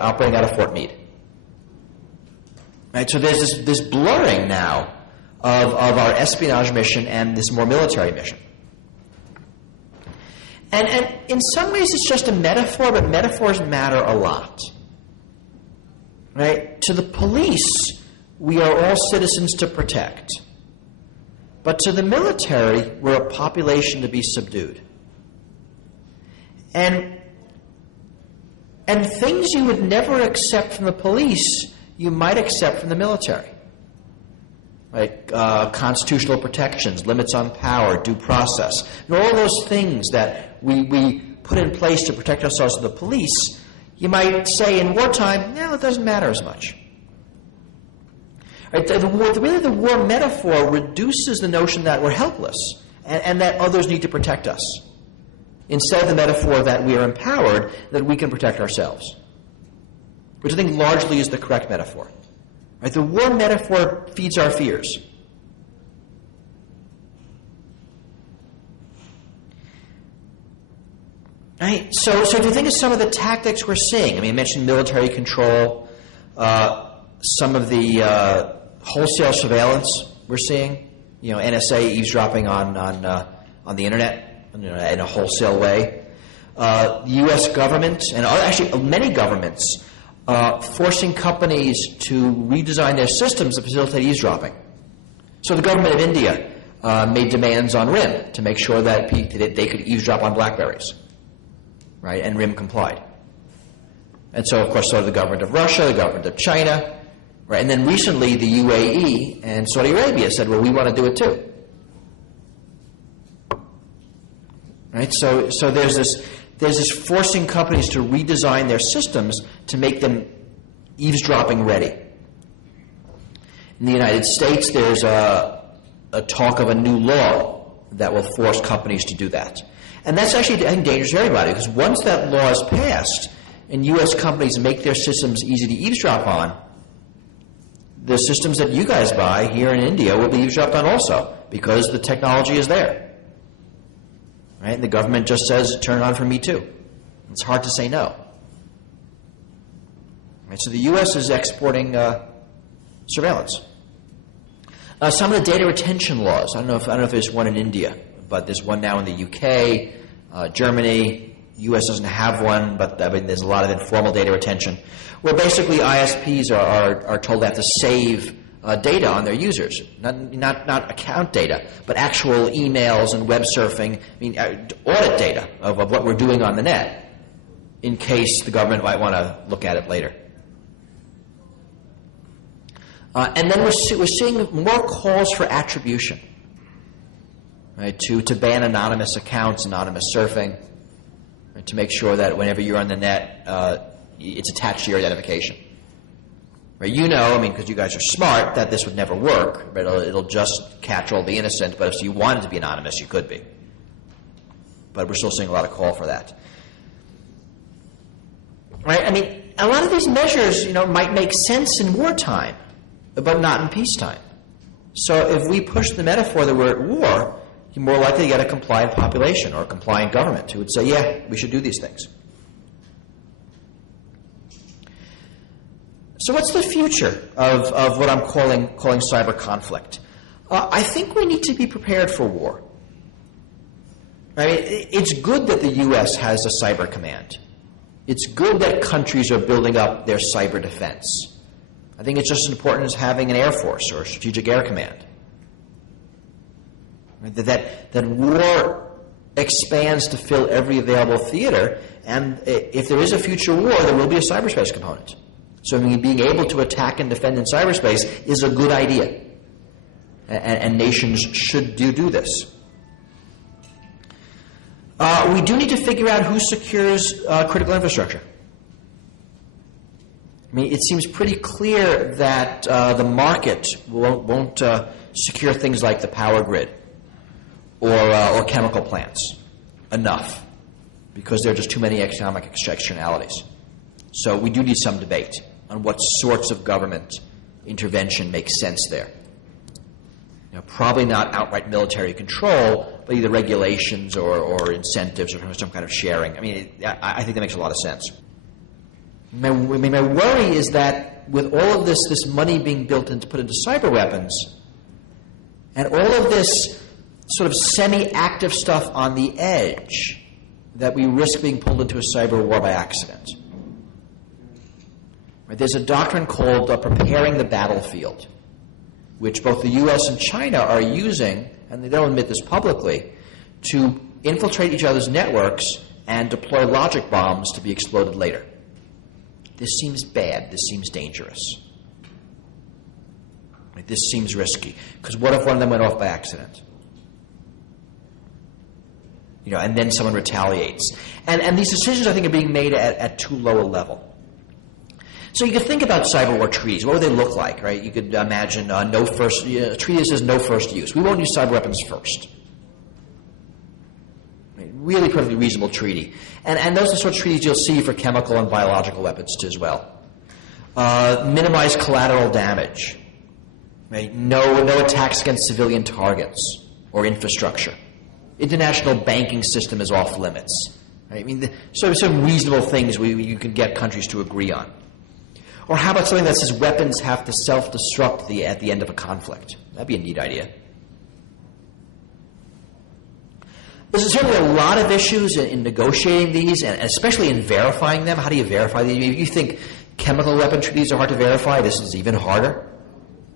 operating out of Fort Meade. Right, so there's this blurring now of our espionage mission and this more military mission. And in some ways it's just a metaphor, but metaphors matter a lot. Right? To the police, we are all citizens to protect. But to the military, we're a population to be subdued. And things you would never accept from the police, you might accept from the military. Like constitutional protections, limits on power, due process. And all those things that we put in place to protect ourselves from the police, you might say in wartime, no, it doesn't matter as much. Right? The war metaphor reduces the notion that we're helpless and that others need to protect us, instead of the metaphor that we are empowered, that we can protect ourselves, which I think largely is the correct metaphor. Right? The war metaphor feeds our fears. Right? So if you think of some of the tactics we're seeing, I mentioned military control, some of the wholesale surveillance we're seeing, NSA eavesdropping on the internet in a wholesale way. The U.S. government, and actually many governments, forcing companies to redesign their systems to facilitate eavesdropping. So the government of India made demands on RIM to make sure that they could eavesdrop on BlackBerries, right? And RIM complied. And so, of course, so did the government of Russia, the government of China, right? And then recently, the UAE and Saudi Arabia said, well, we want to do it too. Right? So there's this forcing companies to redesign their systems to make them eavesdropping ready. In the United States, there's a talk of a new law that will force companies to do that. And that's actually, I think, dangerous for everybody, because once that law is passed and U.S. companies make their systems easy to eavesdrop on, the systems that you guys buy here in India will be eavesdropped on also, because the technology is there. Right? And the government just says, turn it on for me too. It's hard to say no. Right? So the U.S. is exporting surveillance. Some of the data retention laws, I don't know if there's one in India, but there's one now in the UK, Germany. U.S. doesn't have one, but there's a lot of informal data retention, where basically ISPs are told they have to save data on their users, not account data, but actual emails and web surfing, audit data of what we're doing on the net, in case the government might want to look at it later. And then we're seeing more calls for attribution, right? To ban anonymous accounts, anonymous surfing, right? To make sure that whenever you're on the net, it's attached to your identification. Right? Because you guys are smart, that this would never work. Right? It'll just capture all the innocent, but if you wanted to be anonymous, you could be. But we're still seeing a lot of call for that. Right? A lot of these measures, might make sense in wartime, but not in peacetime. So if we push the metaphor that we're at war, you're more likely to get a compliant population or a compliant government who would say, yeah, we should do these things. So what's the future of what I'm calling cyber conflict? I think we need to be prepared for war. It's good that the U.S. has a cyber command. It's good that countries are building up their cyber defense. I think it's just as important as having an Air Force or a Strategic Air Command. That war expands to fill every available theater, and if there is a future war, there will be a cyberspace component. So being able to attack and defend in cyberspace is a good idea, and nations should do this. We do need to figure out who secures critical infrastructure. It seems pretty clear that the market won't secure things like the power grid or chemical plants enough, because there are just too many economic externalities. So we do need some debate on what sorts of government intervention makes sense there. Probably not outright military control, but either regulations or incentives or some kind of sharing. I think that makes a lot of sense. My worry is that with all of this money being put into cyber weapons, and all of this sort of semi-active stuff on the edge, that we risk being pulled into a cyber war by accident. Right? There's a doctrine called preparing the battlefield, which both the U.S. and China are using, and they don't admit this publicly, to infiltrate each other's networks and deploy logic bombs to be exploded later. This seems bad. This seems dangerous. Right? This seems risky. Because what if one of them went off by accident? And then someone retaliates. And these decisions, I think, are being made at too low a level. So you could think about cyber war treaties. What would they look like, right? You could imagine a treaty that says no first use. We won't use cyber weapons first. Right? Really perfectly reasonable treaty. And those are the sort of treaties you'll see for chemical and biological weapons too as well. Minimize collateral damage. Right? No attacks against civilian targets or infrastructure. International banking system is off limits. Right? I mean, some reasonable things you can get countries to agree on. Or how about something that says weapons have to self-destruct at the end of a conflict? That'd be a neat idea. There's certainly a lot of issues in negotiating these, and especially in verifying them. How do you verify these? If you think chemical weapon treaties are hard to verify, this is even harder.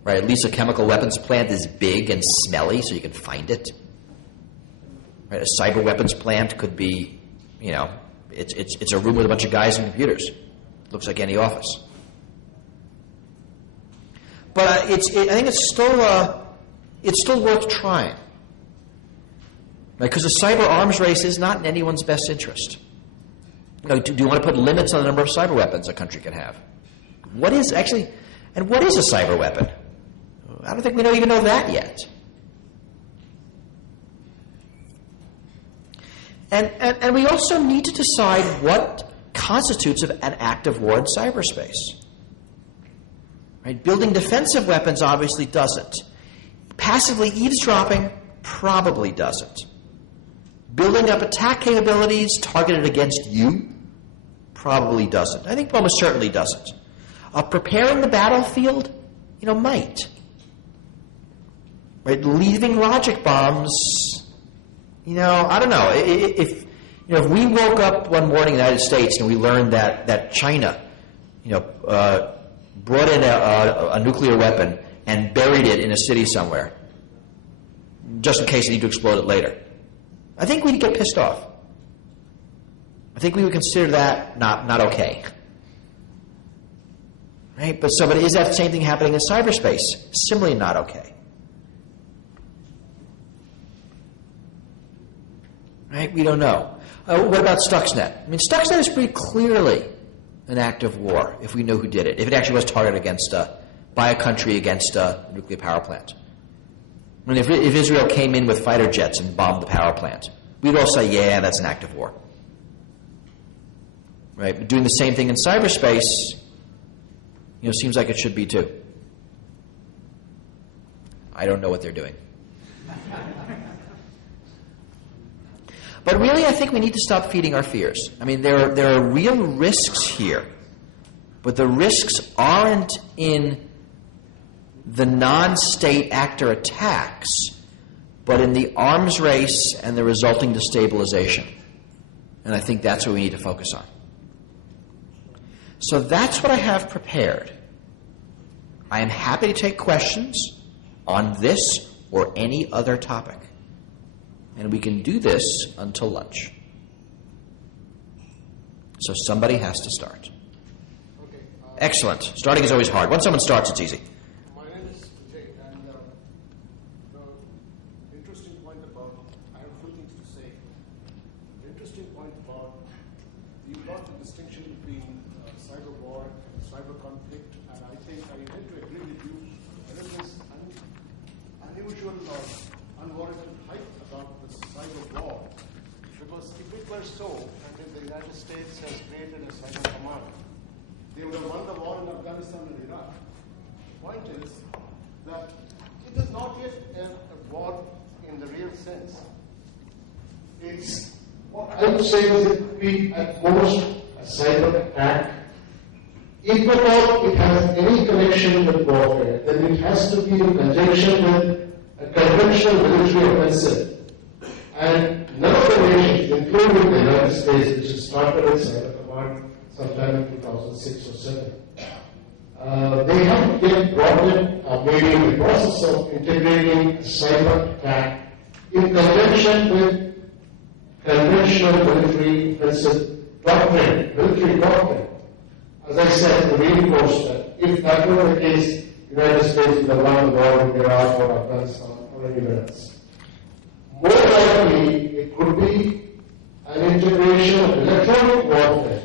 Right? At least a chemical weapons plant is big and smelly, so you can find it. Right? A cyber weapons plant could be, it's a room with a bunch of guys and computers. Looks like any office. But I think it's still worth trying. Right? Because a cyber arms race is not in anyone's best interest. Do you want to put limits on the number of cyber weapons a country can have? What is a cyber weapon? I don't think we even know that yet. And we also need to decide what constitutes an act of war in cyberspace. Right? Building defensive weapons obviously doesn't. Passively eavesdropping probably doesn't. Building up attack capabilities targeted against you probably doesn't. I think almost certainly doesn't. Preparing the battlefield, might. Right? Leaving logic bombs, I don't know. If we woke up one morning in the United States and we learned that China, brought in a nuclear weapon and buried it in a city somewhere, just in case they need to explode it later, I think we'd get pissed off. I think we would consider that not okay. Right? But is that the same thing happening in cyberspace? Similarly not okay. Right? We don't know. What about Stuxnet? I mean, Stuxnet is pretty clearly an act of war if we know who did it, if it actually was targeted by a country against a nuclear power plant. I mean, if Israel came in with fighter jets and bombed the power plant, we'd all say, yeah, that's an act of war. Right? But doing the same thing in cyberspace, seems like it should be too. I don't know what they're doing. But really, I think we need to stop feeding our fears. I mean, there are real risks here, but the risks aren't in the non-state actor attacks, but in the arms race and the resulting destabilization. And I think that's what we need to focus on. So that's what I have prepared. I am happy to take questions on this or any other topic. And we can do this until lunch. So somebody has to start. Okay, Excellent. Starting is always hard. Once someone starts, it's easy. My name is Vijay, and the interesting point about, I have a few things to say. The interesting point about, you've got the distinction between cyber war and cyber conflict, and I think I tend to agree with you. There is this unusual or unwarranted hype about the cyber war, because if it were so, and if the United States has created a cyber command, they would have won the war in Afghanistan and Iraq. The point is that it is not yet a war in the real sense. It's what I would say is it could be at most a cyber attack If at all it has any connection with warfare, then it has to be in conjunction with a conventional military offensive. And none of the nations, including the United States, which started its cyber command sometime in 2006 or 7, they haven't yet brought in, maybe in the process of integrating a cyber attack in conjunction with conventional military offensive doctrine, military doctrine. As I said, to reinforce that if that were the case, the United States would have won the war in Iraq or Afghanistan or anywhere else. More likely, it could be an integration of electronic warfare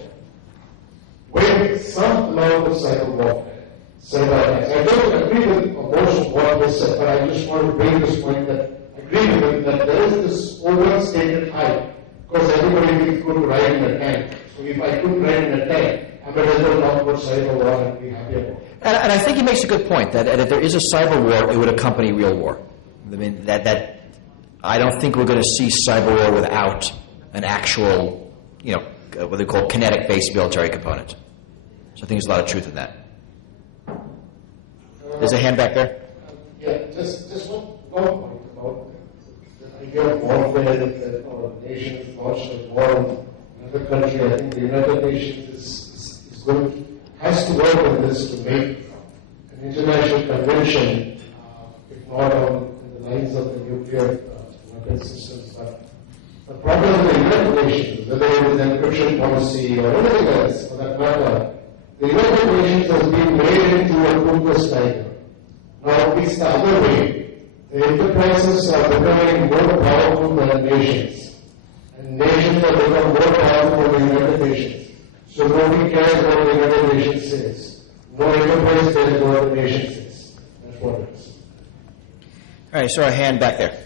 with some amount of cyber warfare, cyber attacks. I don't agree with most of what was said, but I just want to bring this point that I agree with it, that there is this overstated hype, because everybody could ride in a tank. So if I couldn't ride in a tank, I might as well talk about cyber war and be happy about it. And I think he makes a good point that if there is a cyber war, it would accompany real war. I mean, that I don't think we're going to see cyber war without an actual, what they call kinetic-based military component. So I think there's a lot of truth in that. There's a hand back there. Just one point about the idea of warfare that our nations launched a war on another country. I think the United Nations is going, has to work on this to make an international convention, if not on the lines of the nuclear weapon systems. But the problem with the United Nations, whether it is encryption policy or anything else for that matter, the United Nations has been made into a ruthless tiger. Now it's the other way. The enterprises are becoming more powerful than nations. And nations have become more powerful than the United Nations. So nobody cares what the United Nations says. No enterprise cares what the nation says. That's what it is. All right, so a hand back there.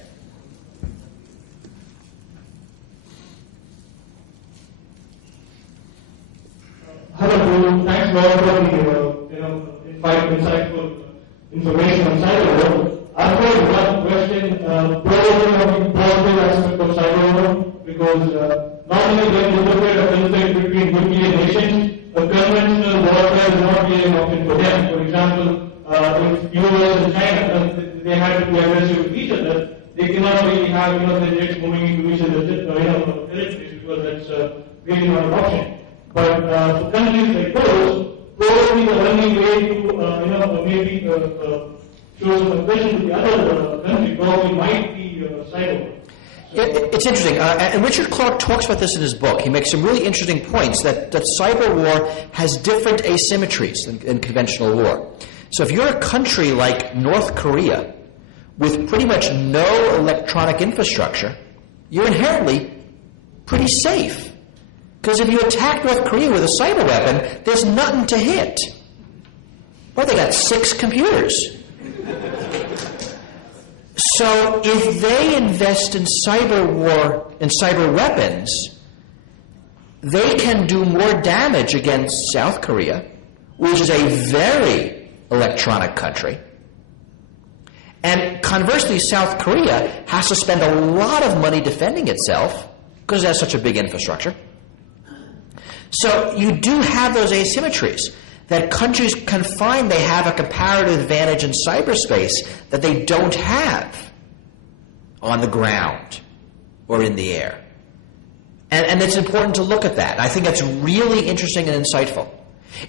Hello, Guru. Thanks a lot for the insightful information on cyber war. I've got one question, probably on the positive aspect of cyber war, because normally when you look at a conflict between nuclear nations, the conventional warfare is not really an option for them. For example, if US and China, they have to be aggressive with each other, they cannot really have the jets moving into each other's territories, because that's really not an option. But for countries like those, probably the only way to maybe show some aggression to the other country probably might be cyber. It's interesting, and Richard Clarke talks about this in his book. He makes some really interesting points that cyber war has different asymmetries than conventional war. So if you're a country like North Korea with pretty much no electronic infrastructure, you're inherently pretty safe. Because if you attack North Korea with a cyber weapon, there's nothing to hit. Well, they got 6 computers. So if they invest in cyber war, in cyber weapons, they can do more damage against South Korea, which is a very electronic country. And conversely, South Korea has to spend a lot of money defending itself because it has such a big infrastructure. So you do have those asymmetries that countries can find they have a comparative advantage in cyberspace that they don't have on the ground or in the air. And it's important to look at that. I think that's really interesting and insightful.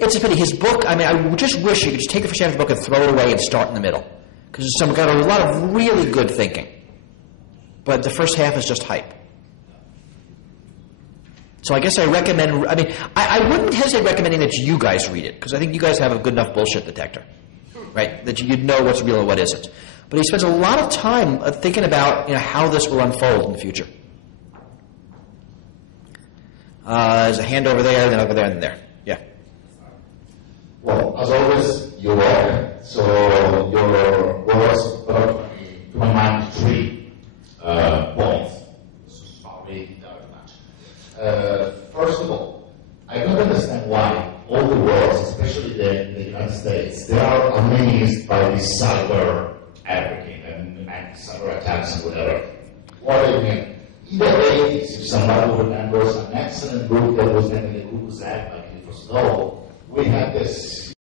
It's a pity. His book, I just wish you could just take the first half of the book and throw it away and start in the middle. Because it's got a lot of really good thinking. But the first half is just hype. So I guess I recommend, I wouldn't hesitate recommending that you guys read it, because I think you guys have a good enough bullshit detector, right? That you'd know what's real and what isn't. But he spends a lot of time thinking about how this will unfold in the future. There's a hand over there, then over there, and there. Yeah. Well, as always, you're welcome. So your words brought to my mind 3 points. Sorry, first of all, I don't understand why all the world, especially the United States, they are amazed by this cyber hacking and cyber attacks and whatever. What I mean, in the 80s, if somebody remembers an excellent book that was named the ClubHack, like it was known, we had this